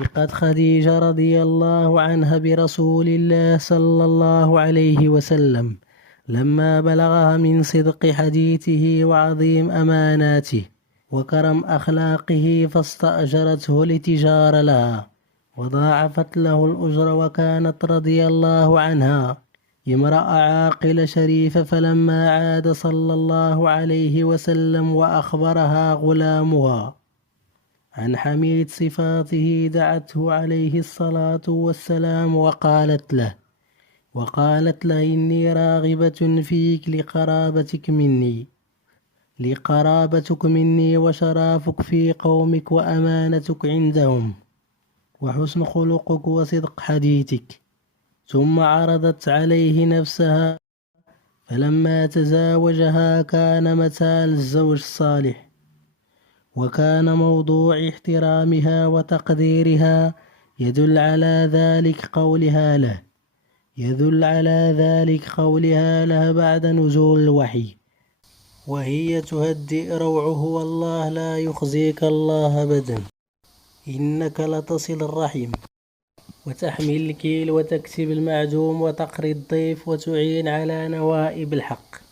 ثقت خديجة رضي الله عنها برسول الله صلى الله عليه وسلم لما بلغها من صدق حديثه وعظيم أماناته وكرم أخلاقه فاستأجرته لتجار لها وضاعفت له الأجر، وكانت رضي الله عنها امرأة عاقلة شريفة. فلما عاد صلى الله عليه وسلم وأخبرها غلامها عن حميد صفاته دعته عليه الصلاة والسلام وقالت له إني راغبة فيك لقرابتك مني وشرافك في قومك وأمانتك عندهم وحسن خلقك وصدق حديثك. ثم عرضت عليه نفسها، فلما تزاوجها كان مثال الزوج الصالح، وكان موضوع احترامها وتقديرها يدل على ذلك قولها له بعد نزول الوحي، وهي تهدئ روعه: والله لا يخزيك الله أبدا، إنك لتصل الرحم وتحمل الكيل وتكسب المعدوم وتقري الضيف وتعين على نوائب الحق.